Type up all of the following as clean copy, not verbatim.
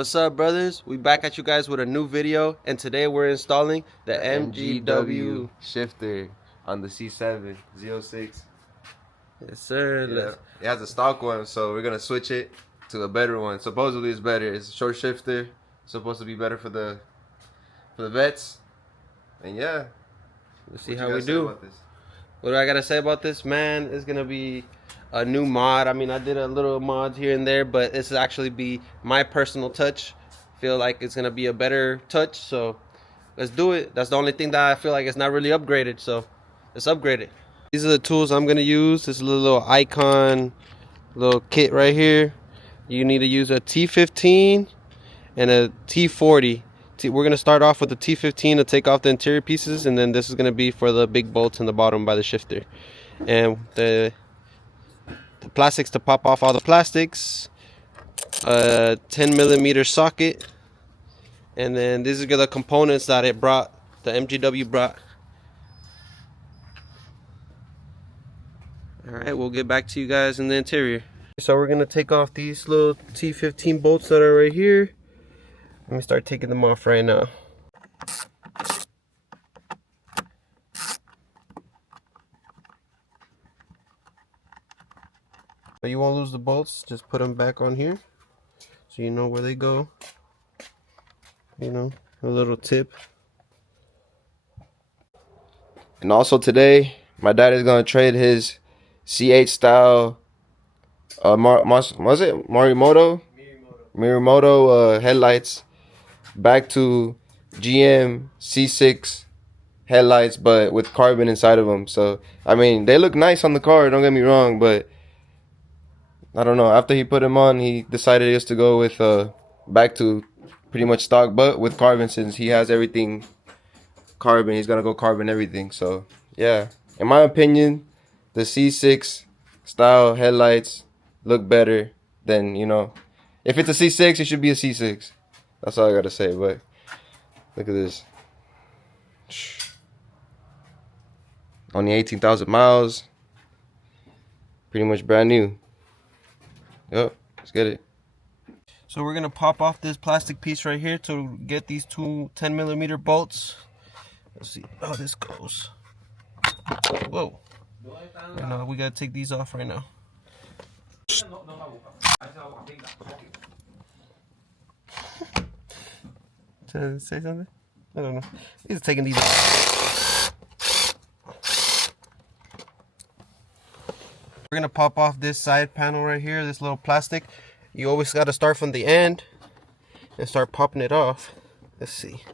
What's up, brothers? We back at you guys with a new video, and today we're installing the MGW shifter on the C7 Z06. Yes, sir. Yeah. It has a stock one, so we're gonna switch it to a better one. Supposedly it's better. It's a short shifter, supposed to be better for the vets. And yeah, let's see how we do. What do I gotta say about this, man? It's gonna be a new mod. I mean, I did a little mods here and there, but this will actually be my personal touch. Feel like it's gonna be a better touch, so let's do it. That's the only thing that I feel like it's not really upgraded, so let's upgrade it. These are the tools I'm gonna use. This little icon little kit right here. You need to use a T15 and a T40. We're gonna start off with the T15 to take off the interior pieces, and then this is gonna be for the big bolts in the bottom by the shifter, and the plastics to pop off all the plastics, a 10mm socket, and then these are the components that it brought, the MGW brought. Alright, we'll get back to you guys in the interior. So we're gonna take off these little T15 bolts that are right here. Let me start taking them off right now. So you won't lose the bolts, just put them back on here so you know where they go. You know, a little tip. And also today, my dad is gonna trade his C8 style was it Morimoto headlights back to GM C6 headlights, but with carbon inside of them. So I mean, they look nice on the car, don't get me wrong, but I don't know, after he put them on, he decided just to go with back to pretty much stock, but with carbon. Since he has everything carbon, he's gonna go carbon everything. So yeah, in my opinion, the C6 style headlights look better than, you know, if it's a C6, it should be a C6. That's all I gotta say. But look at this, only 18,000 miles, pretty much brand new. Yep, let's get it. So we're gonna pop off this plastic piece right here to get these two 10mm bolts. Let's see how this goes. Whoa. And we gotta take these off right now. To say something? I don't know. He's taking these off. We're gonna pop off this side panel right here, this little plastic. You always gotta start from the end and start popping it off. Let's see.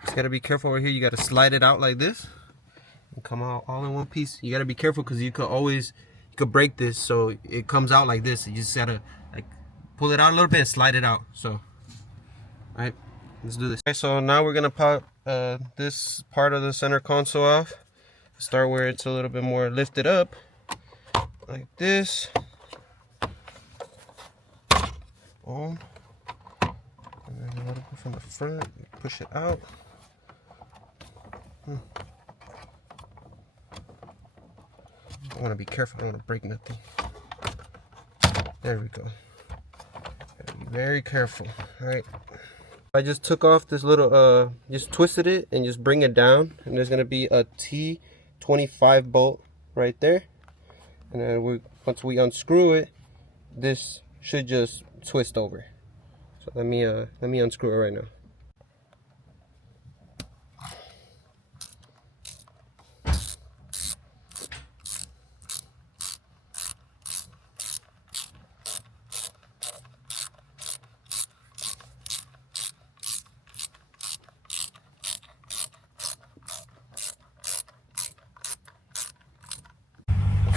Just gotta be careful right here. You gotta slide it out like this and come out all in one piece. You gotta be careful because you could break this, so it comes out like this. You just gotta like pull it out a little bit and slide it out. So all right, let's do this. Okay, so now we're gonna pop this part of the center console off. Start where it's a little bit more lifted up like this. Boom. And then a little bit from the front, push it out. I want to be careful, I don't want to break nothing. There we go. Gotta be very careful. Alright. I just took off this little, just twisted it and just bring it down. And there's going to be a T25 bolt right there. And then once we unscrew it, this should just twist over. So let me unscrew it right now.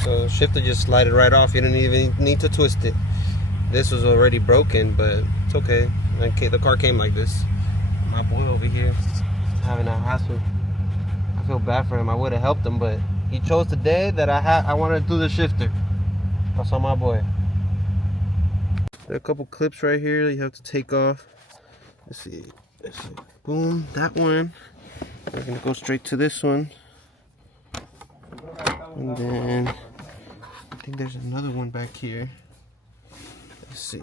So the shifter just slide it right off. You don't even need to twist it. This was already broken, but it's okay. Okay, the car came like this. My boy over here is having a hassle. I feel bad for him. I would have helped him, but he chose the day that I wanted to do the shifter. That's on my boy. There are a couple clips right here you have to take off. Let's see. Boom, that one. We're gonna go straight to this one. And then I think there's another one back here. Let's see.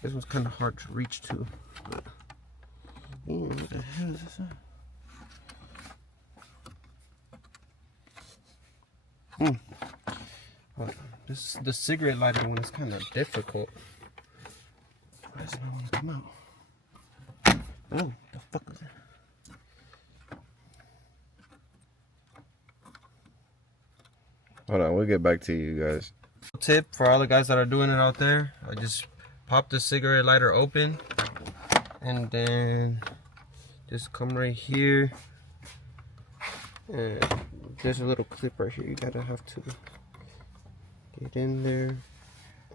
This one's kind of hard to reach to. But, ooh, what the hell is this? Well, this the cigarette lighter one is kind of difficult. Why does it not want to come out? Oh, the fuck is that? Hold on, we'll get back to you guys. Tip for all the guys that are doing it out there: I just pop the cigarette lighter open, and then just come right here. And there's a little clip right here. You gotta have to get in there,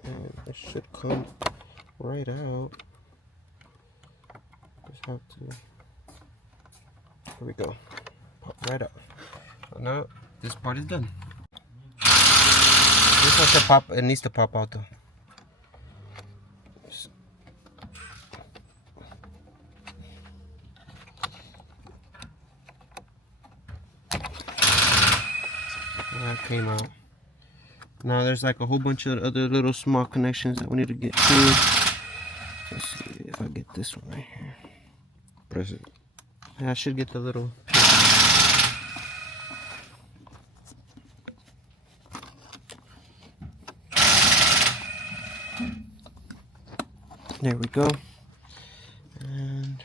and it should come right out. Just have to. Here we go. Pop right out. So now this part is done. This has to pop. It needs to pop out though. That came out. Now there's like a whole bunch of other little small connections that we need to get to. Let's see if I get this one right here. Press it. Yeah, I should get the little. There we go. And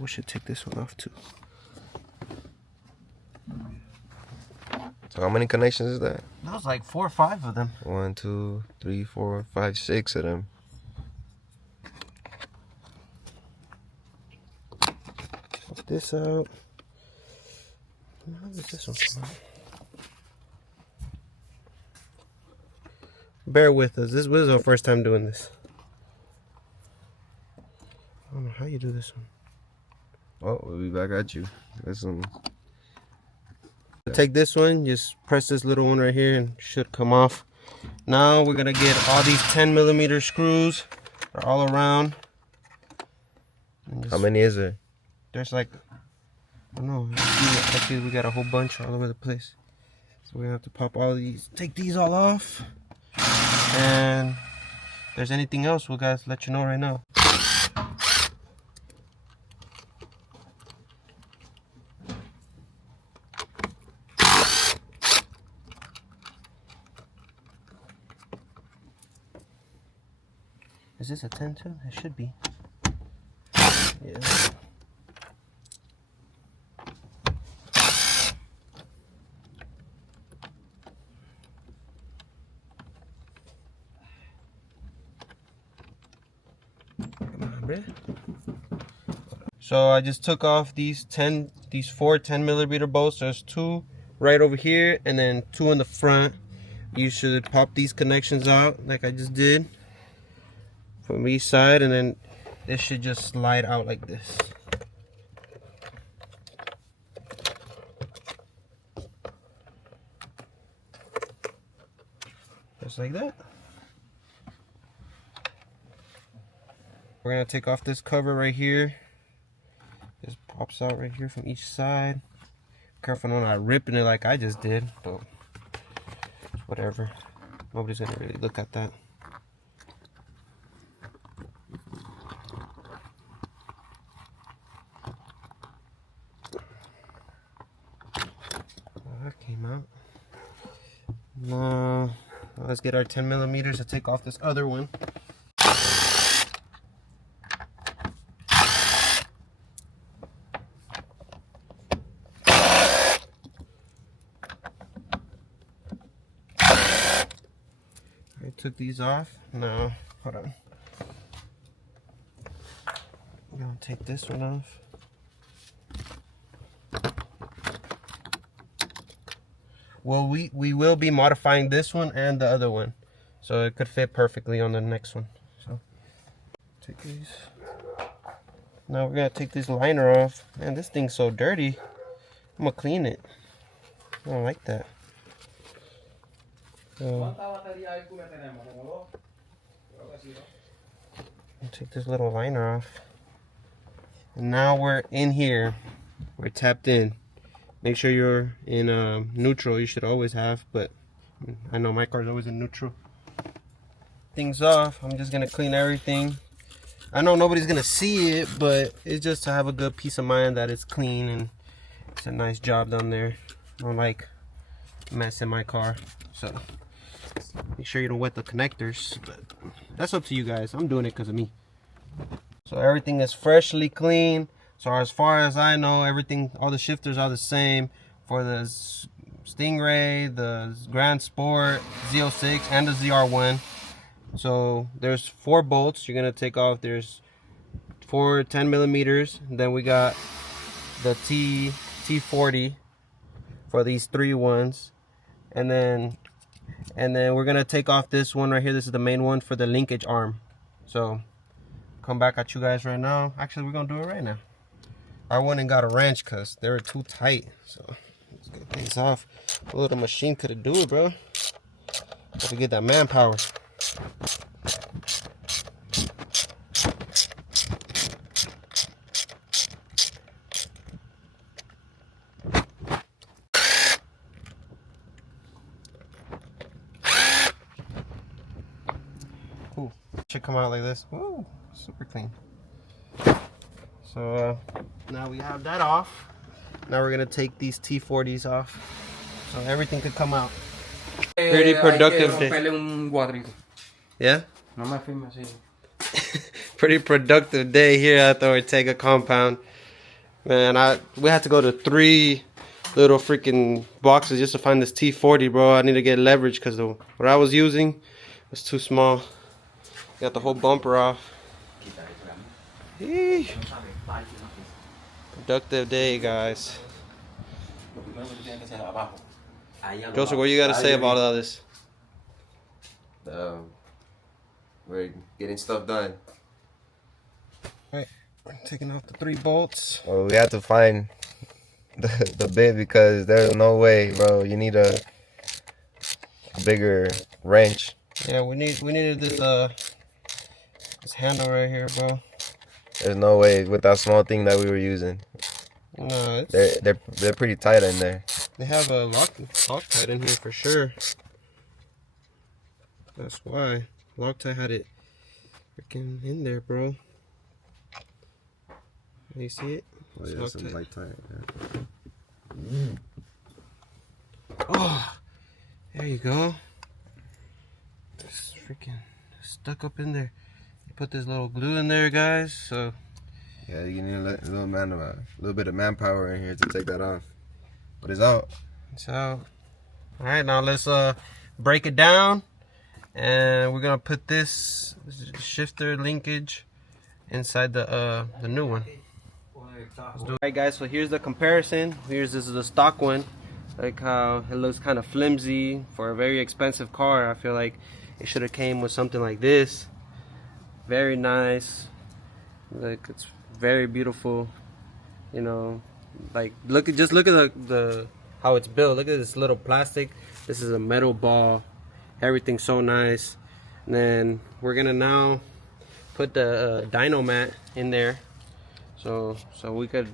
we should take this one off too. So how many connections is that? That was like 4 or 5 of them. 1, 2, 3, 4, 5, 6 of them. Put this out. How does this one come out? Bear with us. This was our first time doing this. I don't know how you do this one. Oh, we'll be back at you. Listen. Take this one, just press this little one right here and it should come off. Now we're gonna get all these 10mm screws. They're all around. How many is there? There's like, I don't know, actually we got a whole bunch all over the place. So we're gonna have to pop all these, take these all off. And if there's anything else, we'll guys let you know right now. Is this a 10 too? It should be. Yeah. Come on, bruh. So I just took off these 4 10mm bolts. There's 2 right over here and then 2 in the front. You should pop these connections out like I just did from each side, and then this should just slide out like this. Just like that. We're gonna take off this cover right here. Just pops out right here from each side. Careful not ripping it like I just did, but whatever. Nobody's gonna really look at that. That came out. Now let's get our 10mm to take off this other one. I took these off. Now, hold on. I'm gonna take this one off. Well, we will be modifying this one and the other one, so it could fit perfectly on the next one. So take these. Now we're gonna take this liner off. Man, this thing's so dirty. I'm gonna clean it. I don't like that. So Take this little liner off. And now we're in here. We're tapped in. Make sure you're in neutral. You should always have, but I know my car's always in neutral. Things off. I'm just gonna clean everything. I know nobody's gonna see it, but it's just to have a good peace of mind that it's clean and it's a nice job down there. I don't like mess in my car, so make sure you don't wet the connectors, but that's up to you guys. I'm doing it because of me. So everything is freshly clean. So as far as I know, everything, all the shifters are the same for the Stingray, the Grand Sport, Z06, and the ZR1. So there's 4 bolts you're gonna take off. There's 4 10mm. Then we got the T40 for these 3 ones, and then we're gonna take off this one right here. This is the main one for the linkage arm. So come back at you guys right now. Actually, we're gonna do it right now. I went and got a wrench because they were too tight. So let's get things off. A little machine couldn't do it, bro. Got to get that manpower. Cool. Should come out like this. Woo, super clean. So now we have that off. Now we're gonna take these T40s off, so everything could come out. Pretty productive day. Yeah? Pretty productive day here at the Ortega compound. Man, we had to go to 3 little freaking boxes just to find this T40, bro. I need to get leverage because what I was using was too small. Got the whole bumper off. Eee. Productive day, guys. Joseph, what you got to say about all this? We're getting stuff done. Alright, taking off the 3 bolts. Well, we had to find the bit because there's no way, bro. You need a bigger wrench. Yeah, we needed this this handle right here, bro. There's no way with that small thing that we were using. No, they're pretty tight in there. They have a Loctite in here for sure. That's why Loctite had it freaking in there, bro. You see it? Oh, yeah, some Loctite. Yeah. Oh, there you go. It's freaking stuck up in there. You put this little glue in there, guys. So yeah, you need a little bit of manpower in here to take that off. But it's out. It's out. All right, now let's break it down, and we're gonna put this shifter linkage inside the new one. Alright guys, so here's the comparison. This is the stock one. Like how it looks kind of flimsy for a very expensive car. I feel like it should have came with something like this. Very nice. Like it's very beautiful. You know, like just look at the how it's built. Look at this little plastic. This is a metal ball. Everything's so nice. And then we're gonna now put the dyno mat in there. So we could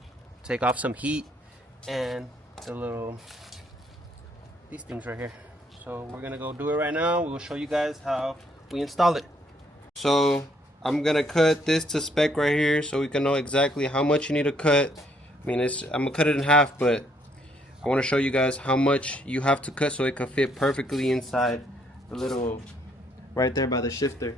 take off some heat and these things right here. So we're gonna go do it right now. We will show you guys how we install it. So I'm gonna cut this to spec right here so we can know exactly how much you need to cut. I mean, I'm gonna cut it in half, but I want to show you guys how much you have to cut so it can fit perfectly inside the little right there by the shifter.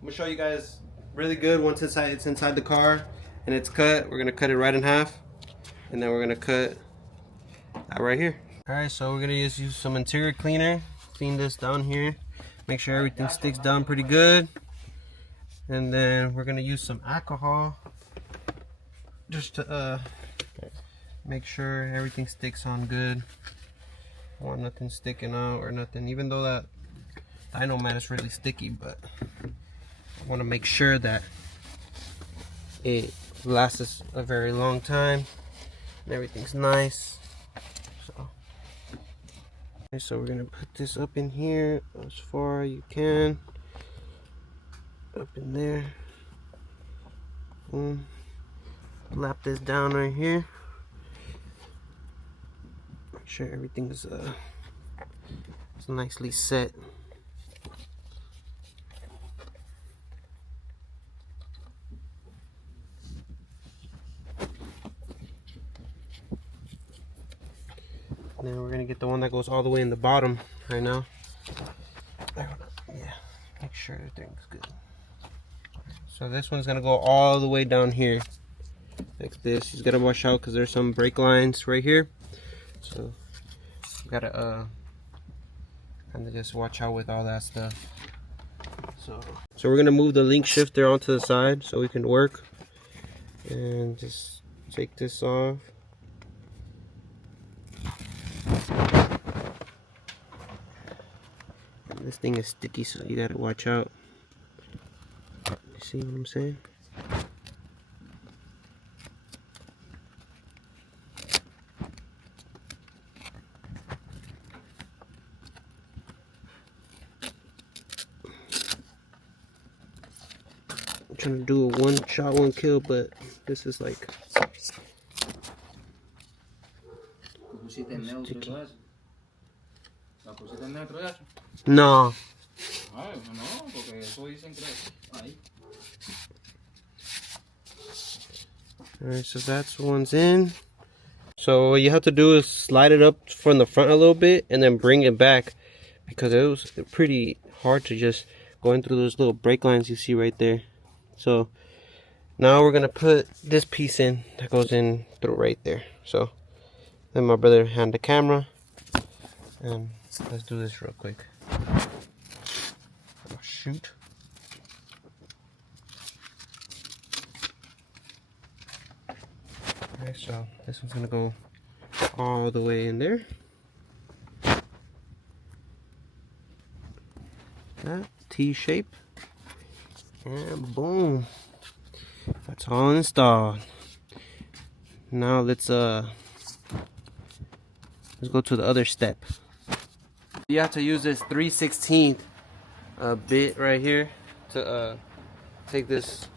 I'm gonna show you guys really good once it's inside the car and it's cut. We're gonna cut it right in half, and then we're gonna cut that right here. All right, so we're gonna use some interior cleaner, clean this down here, make sure everything sticks down pretty good, and then we're gonna use some alcohol just to make sure everything sticks on good. I want nothing sticking out or nothing, even though that dyno mat is really sticky, but I want to make sure that it lasts us a very long time and everything's nice. So we're gonna put this up in here as far as you can. Up in there. Boom. Lap this down right here. Make sure everything's it's nicely set. And then we're gonna get the one that goes all the way in the bottom right now. Yeah, make sure everything's good. So this one's gonna go all the way down here, like this. You gotta watch out because there's some brake lines right here. So you gotta kind of just watch out with all that stuff. So we're gonna move the link shifter onto the side so we can work, and just take this off. This thing is sticky, so you gotta watch out. You see what I'm saying? I'm trying to do a one shot, one kill, but this is like sticky. No. Alright, so that's one's in. So what you have to do is slide it up from the front a little bit and then bring it back, because it was pretty hard to just go in through those little brake lines you see right there. So now we're gonna put this piece in that goes in through right there. So then my brother hand the camera, and let's do this real quick. Oh, shoot. Alright, so this one's gonna go all the way in there. That T shape, and boom, that's all installed. Now let's go to the other step. You have to use this 3/16 bit right here to take this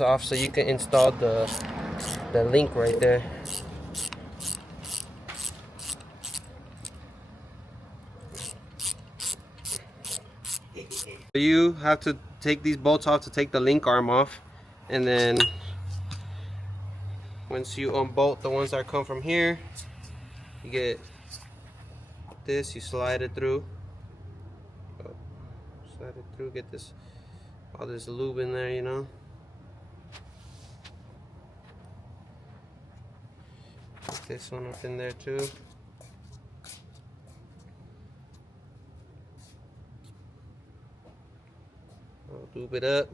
off so you can install the link right there. You have to take these bolts off to take the link arm off, and then once you unbolt the ones that come from here, you get this, you slide it through. Slide it through, get this, all this lube in there, you know. Put this one up in there too. I'll lube it up.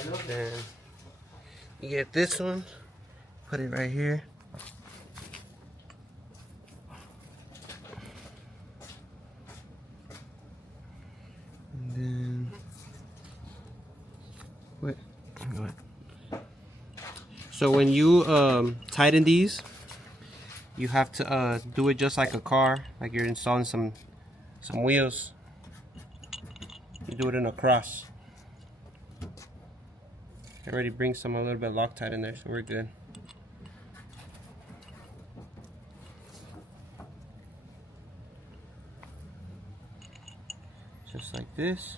And then you get this one, put it right here. And then wait, go ahead. So when you tighten these, you have to do it just like a car, like you're installing some wheels. You do it in a cross. It already brings some a little bit Loctite in there, so we're good. Just like this.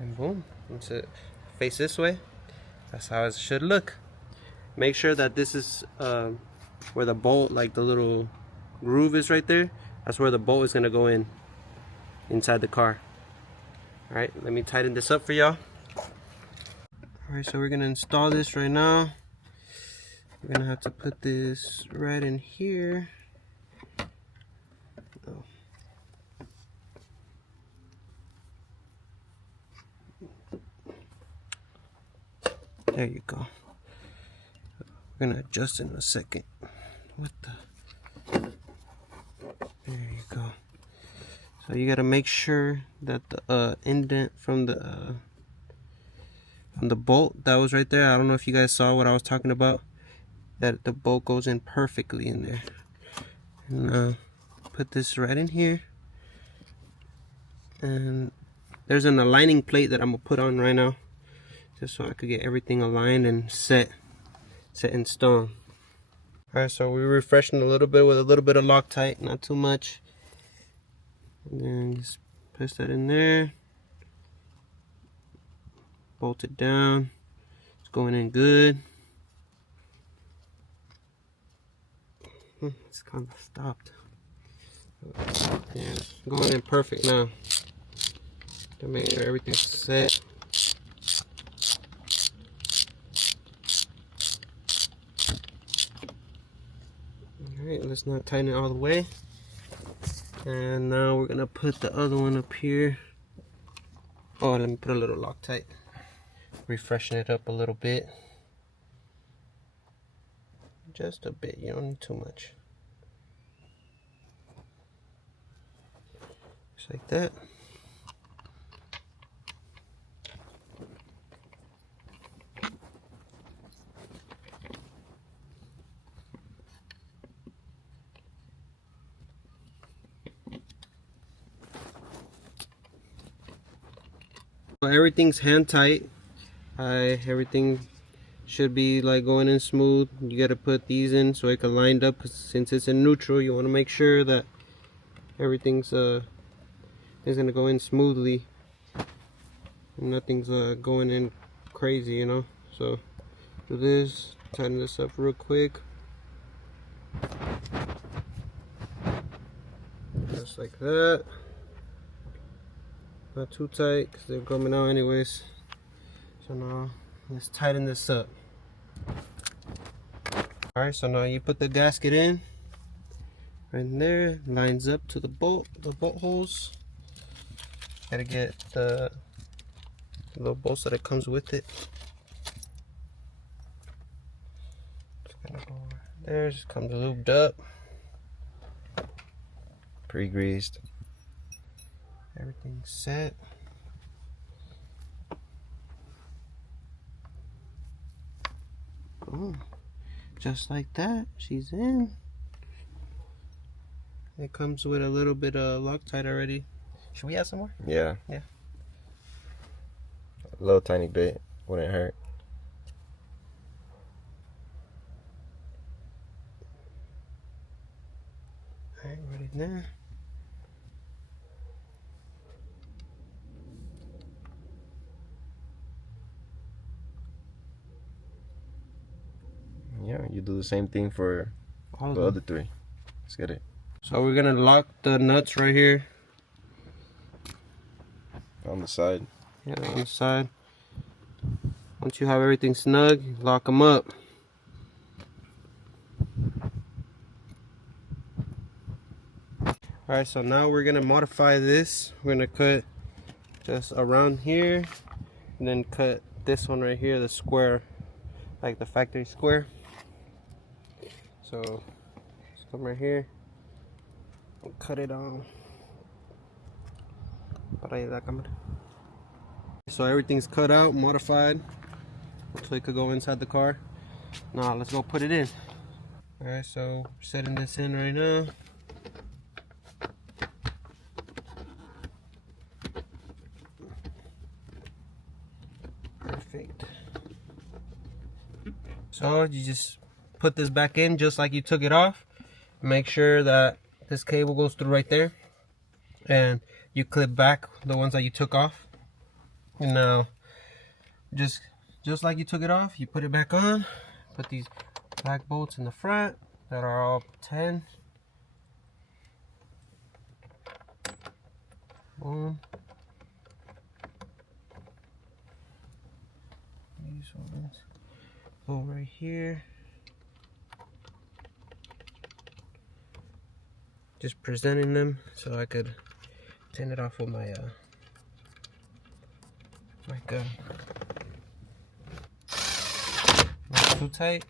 And boom, once it face this way, that's how it should look. Make sure that this is where the bolt, like the little groove is right there, that's where the bolt is gonna go in inside the car. All right, let me tighten this up for y'all. All right, so we're gonna install this right now. We're gonna have to put this right in here. Oh. There you go. We're gonna adjust in a second. What the? There you go. So you gotta make sure that the indent from the bolt that was right there, I don't know if you guys saw what I was talking about, that the bolt goes in perfectly in there. And put this right in here. And there's an aligning plate that I'm gonna put on right now, just so I could get everything aligned and set in stone. Alright, so we're refreshing a little bit with a little bit of Loctite, not too much. And then just press that in there. Bolt it down. It's going in good. It's kind of stopped. Yeah, it's going in perfect now. To make sure everything's set. Alright, let's not tighten it all the way. And now we're gonna put the other one up here. Oh, let me put a little Loctite. Refreshing it up a little bit. Just a bit, you don't need too much. Just like that. Everything's hand tight. Everything should be like going in smooth. You got to put these in so it can line up, because since it's in neutral, you want to make sure that everything's is gonna go in smoothly and nothing's going in crazy, you know. So do this, tighten this up real quick, just like that. Not too tight because they're coming out anyways. So now let's tighten this up. Alright, so now you put the gasket in right in there, lines up to the bolt holes. Gotta get the little bolts that it comes with it. Just gonna go over there, just comes lubed up, Pre-greased. everything's set. Boom. Just like that, she's in. It comes with a little bit of Loctite already. Should we add some more? Yeah. Yeah. A little tiny bit. Wouldn't hurt. Alright, right in there. Yeah, you do the same thing for All of the them. other three. Let's get it. So we're gonna lock the nuts right here. On the side. Yeah, on the side. Once you have everything snug, lock them up. Alright, so now we're gonna modify this. We're gonna cut just around here, and then cut this one right here, the square, like the factory square. So let's come right here and cut it on. Para ahí la cámara. So everything's cut out, modified, so it could go inside the car. Now let's go put it in. Alright, so we're setting this in right now. Perfect. So you just put this back in just like you took it off. Make sure that this cable goes through right there, and you clip back the ones that you took off. And now just like you took it off, you put it back on. Put these black bolts in the front that are all 10. Boom. These ones go right here. Just presenting them so I could turn it off with my gun. Not too tight.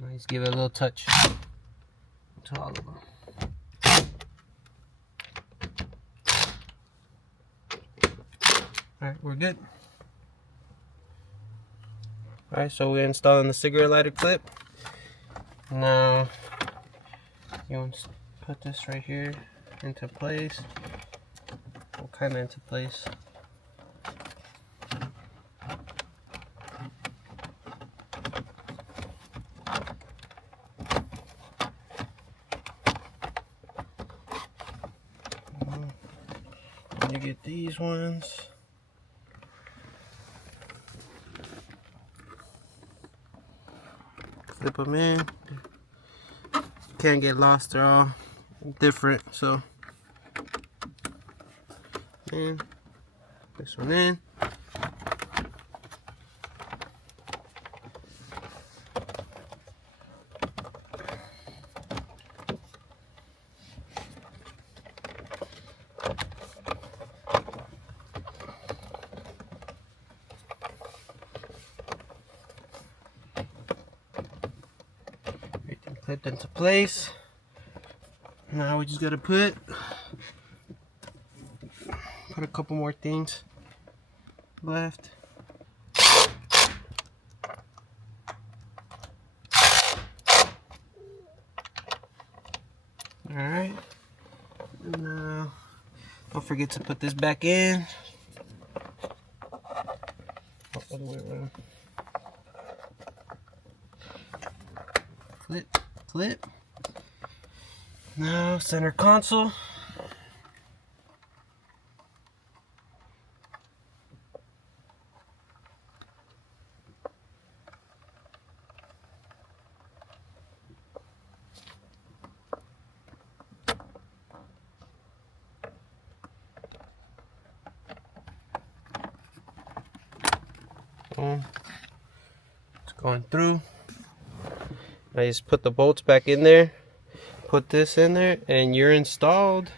Let's give it a little touch to all of them. Alright, we're good. Alright, so we're installing the cigarette lighter clip. Now, you want to put this right here into place. Well, kind of into place. You get these ones. Flip them in. Can't get lost, they're all different. So, and this one in. Clipped into place. Now we just gotta put a couple more things left. Alright. Now don't forget to put this back in. Other way around. Clip. Now center console. It's going through. I just put the bolts back in there, put this in there, and you're installed.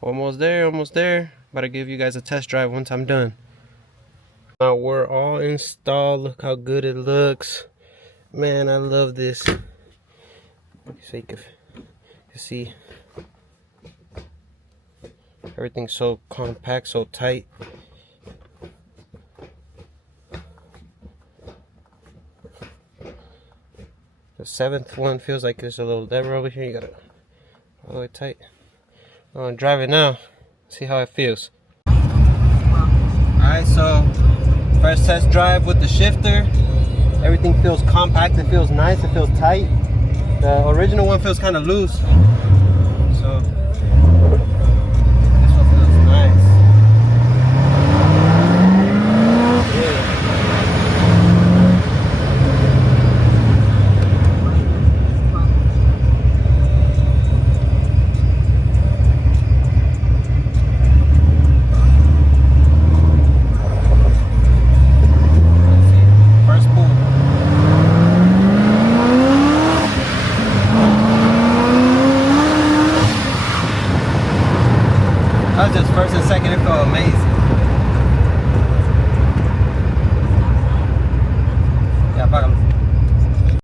Almost there, almost there. About to give you guys a test drive once I'm done. Now we're all installed. Look how good it looks. Man, I love this. So you can see everything's so compact, so tight. The seventh one feels like there's a little lever over here. You gotta all the way tight. I'm gonna drive it now. See how it feels. Alright, so first test drive with the shifter. Everything feels compact. It feels nice. It feels tight. The original one feels kind of loose. So this one feels nice. That was just first and second, it felt amazing.